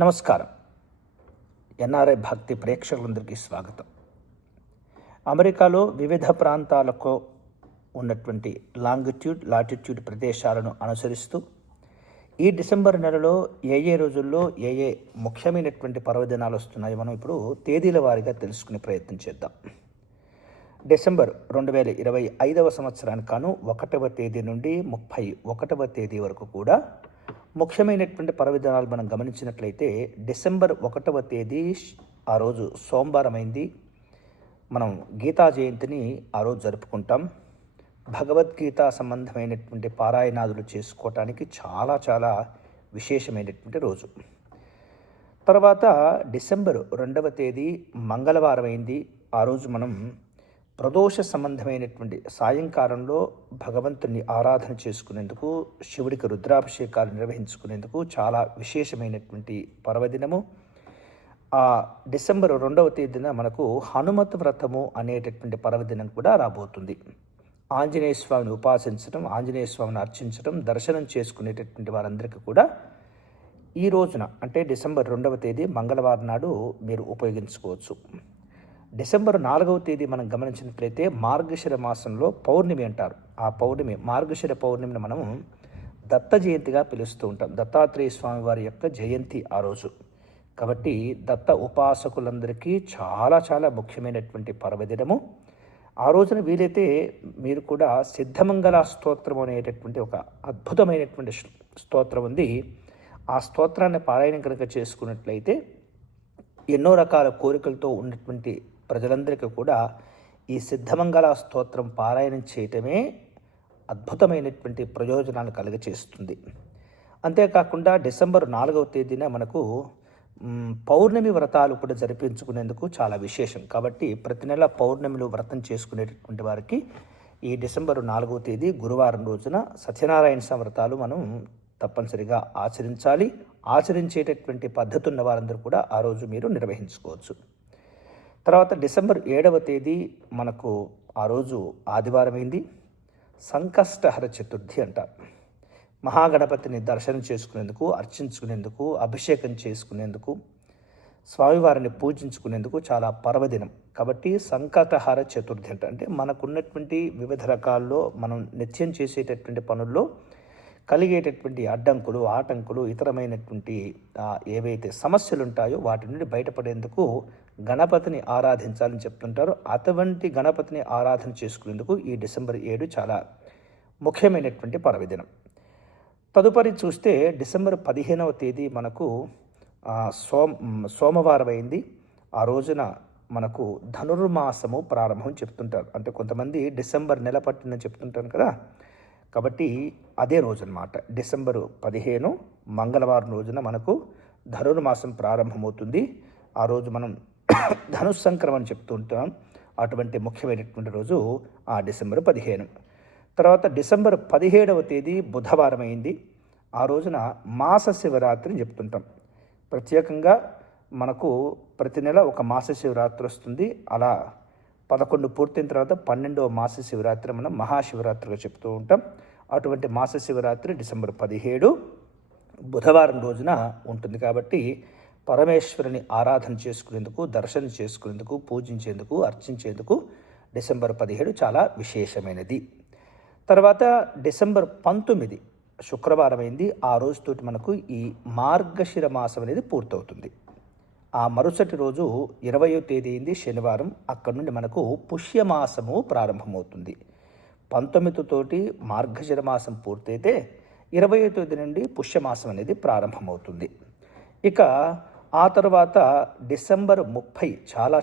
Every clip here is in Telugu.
నమస్కారం. ఎన్ఆర్ఐ భక్తి ప్రేక్షకులందరికీ స్వాగతం. అమెరికాలో వివిధ ప్రాంతాలకు ఉన్నటువంటి లాంగిట్యూడ్ లాటిట్యూడ్ ప్రదేశాలను అనుసరిస్తూ ఈ డిసెంబర్ నెలలో ఏ రోజుల్లో ఏ ముఖ్యమైనటువంటి పర్వదినాలు వస్తున్నాయో మనం ఇప్పుడు తేదీల వారీగా తెలుసుకునే ప్రయత్నం చేద్దాం. డిసెంబర్ 2025 సంవత్సరానికి కాను 1వ తేదీ నుండి 31వ తేదీ వరకు కూడా ముఖ్యమైనటువంటి పర్వదినాలు మనం గమనించినట్లయితే డిసెంబర్ 1వ తేదీ ఆ రోజు సోమవారమైంది. మనం గీతా జయంతిని ఆ రోజు జరుపుకుంటాం. భగవద్గీత సంబంధమైనటువంటి పారాయణాదులు చేసుకోవటానికి చాలా విశేషమైనటువంటి రోజు. తర్వాత డిసెంబర్ 2వ తేదీ మంగళవారం అయింది. ఆ రోజు మనం ప్రదోష సంబంధమైనటువంటి సాయంకాలంలో భగవంతుని ఆరాధన చేసుకునేందుకు, శివుడికి రుద్రాభిషేకాలు నిర్వహించుకునేందుకు చాలా విశేషమైనటువంటి పర్వదినము. ఆ డిసెంబర్ 2వ తేదీన మనకు హనుమత్ వ్రతము అనేటటువంటి పర్వదినం కూడా రాబోతుంది. ఆంజనేయ స్వామిని ఉపాసించడం, ఆంజనేయ స్వామిని అర్చించడం, దర్శనం చేసుకునేటటువంటి వారందరికీ కూడా ఈ రోజున అంటే డిసెంబర్ 2వ తేదీ మంగళవారం నాడు మీరు ఉపయోగించుకోవచ్చు. డిసెంబర్ 4వ తేదీ మనం గమనించినట్లయితే మార్గశిర మాసంలో పౌర్ణమి అంటారు. ఆ పౌర్ణమి మార్గశిర పౌర్ణమిని మనం దత్త జయంతిగా పిలుస్తూ ఉంటాం. దత్తాత్రేయ స్వామి వారి యొక్క జయంతి ఆ రోజు. కాబట్టి దత్త ఉపాసకులందరికీ చాలా ముఖ్యమైనటువంటి పర్వదినము. ఆ రోజున వీలైతే మీరు కూడా సిద్ధమంగళ స్తోత్రం అనేటటువంటి ఒక అద్భుతమైనటువంటి స్తోత్రం ఉంది. ఆ స్తోత్రాన్ని పారాయణం కనుక చేసుకున్నట్లయితే ఎన్నో రకాల కోరికలతో ఉన్నటువంటి ప్రజలందరికీ కూడా ఈ సిద్ధమంగళ స్తోత్రం పారాయణం చేయటమే అద్భుతమైనటువంటి ప్రయోజనాలు కలుగచేస్తుంది. అంతేకాకుండా డిసెంబర్ 4వ తేదీన మనకు పౌర్ణమి వ్రతాలు కూడా జరిపించుకునేందుకు చాలా విశేషం. కాబట్టి ప్రతి నెల పౌర్ణమిలో వ్రతం చేసుకునేటటువంటి వారికి ఈ డిసెంబర్ 4వ తేదీ గురువారం రోజున సత్యనారాయణ స్వామి వ్రతాలు మనం తప్పనిసరిగా ఆచరించాలి. ఆచరించేటటువంటి పద్ధతి ఉన్న వారందరూ కూడా ఆ రోజు మీరు నిర్వహించుకోవచ్చు. తర్వాత డిసెంబర్ 7వ తేదీ మనకు ఆ రోజు ఆదివారమైంది. సంకష్టహర చతుర్థి అంటారు. మహాగణపతిని దర్శనం చేసుకునేందుకు, అర్చించుకునేందుకు, అభిషేకం చేసుకునేందుకు, స్వామివారిని పూజించుకునేందుకు చాలా పర్వదినం. కాబట్టి సంకటహర చతుర్థి అంటే మనకున్నటువంటి వివిధ రకాల్లో మనం నిత్యం చేసేటటువంటి పనుల్లో కలిగేటటువంటి అడ్డంకులు, ఆటంకులు, ఇతరమైనటువంటి ఏవైతే సమస్యలు ఉంటాయో వాటి నుండి బయటపడేందుకు గణపతిని ఆరాధించాలని చెప్తుంటారు. అటువంటి గణపతిని ఆరాధన చేసుకునేందుకు ఈ డిసెంబర్ 7 చాలా ముఖ్యమైనటువంటి పర్వదినం. తదుపరి చూస్తే డిసెంబర్ 15వ తేదీ మనకు సోమవారం అయింది. ఆ రోజున మనకు ధనుర్మాసము ప్రారంభం చెప్తుంటారు. అంటే కొంతమంది డిసెంబర్ నెల పట్టిందని చెప్తుంటారు కదా. కాబట్టి అదే రోజు అన్నమాట. డిసెంబరు 15 మంగళవారం రోజున మనకు ధనుర్మాసం ప్రారంభమవుతుంది. ఆ రోజు మనం ధనుస్సంక్రమణ చెప్తూ ఉంటాం. అటువంటి ముఖ్యమైనటువంటి రోజు ఆ డిసెంబర్ 15. తర్వాత డిసెంబర్ 17వ తేదీ బుధవారం అయింది. ఆ రోజున మాస శివరాత్రిని చెప్తుంటాం. ప్రత్యేకంగా మనకు ప్రతి నెల ఒక మాస శివరాత్రి వస్తుంది. అలా 11 పూర్తయిన తర్వాత 12వ మాస శివరాత్రి మనం మహాశివరాత్రిగా చెప్తూ ఉంటాం. అటువంటి మాస శివరాత్రి డిసెంబర్ 17 బుధవారం రోజున ఉంటుంది. కాబట్టి పరమేశ్వరుని ఆరాధన చేసుకునేందుకు, దర్శనం చేసుకునేందుకు, పూజించేందుకు, అర్చించేందుకు డిసెంబర్ 17 చాలా విశేషమైనది. తర్వాత డిసెంబర్ 19 శుక్రవారం అయింది. ఆ రోజుతోటి మనకు ఈ మార్గశిర మాసం అనేది పూర్తవుతుంది. ఆ మరుసటి రోజు 20వ తేదీ అయింది శనివారం. అక్కడి నుండి మనకు పుష్యమాసము ప్రారంభమవుతుంది. 19 తోటి మార్గశిర మాసం పూర్తయితే 20వ తేదీ నుండి పుష్యమాసం అనేది ప్రారంభమవుతుంది. ఇక ఆ తర్వాత డిసెంబర్ 30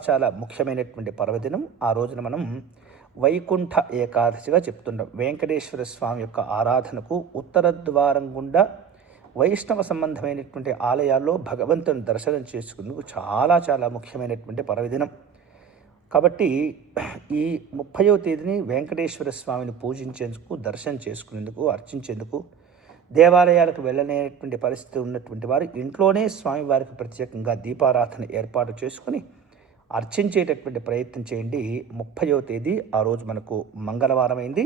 చాలా ముఖ్యమైనటువంటి పర్వదినం. ఆ రోజున మనం వైకుంఠ ఏకాదశిగా చెప్తున్నాం. వెంకటేశ్వర స్వామి యొక్క ఆరాధనకు ఉత్తర ద్వారం గుండా వైష్ణవ సంబంధమైనటువంటి ఆలయాల్లో భగవంతుని దర్శనం చేసుకునేందుకు చాలా ముఖ్యమైనటువంటి పర్వదినం. కాబట్టి ఈ 30వ తేదీని వెంకటేశ్వర స్వామిని పూజించేందుకు, దర్శనం చేసుకునేందుకు, అర్చించేందుకు, దేవాలయాలకు వెళ్ళలేనటువంటి పరిస్థితి ఉన్నటువంటి వారు ఇంట్లోనే స్వామివారికి ప్రత్యేకంగా దీపారాధన ఏర్పాటు చేసుకుని అర్చించేటటువంటి ప్రయత్నం చేయండి. 30వ తేదీ ఆ రోజు మనకు మంగళవారం అయింది,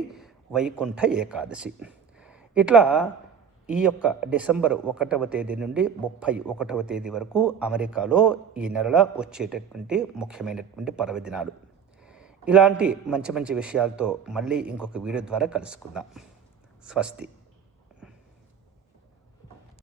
వైకుంఠ ఏకాదశి. ఇట్లా ఈ యొక్క డిసెంబర్ 1వ తేదీ నుండి 31వ తేదీ వరకు అమెరికాలో ఈ నెలలో వచ్చేటటువంటి ముఖ్యమైనటువంటి పర్వదినాలు. ఇలాంటి మంచి మంచి విషయాలతో మళ్ళీ ఇంకొక వీడియో ద్వారా కలుసుకుందాం. స్వస్తి.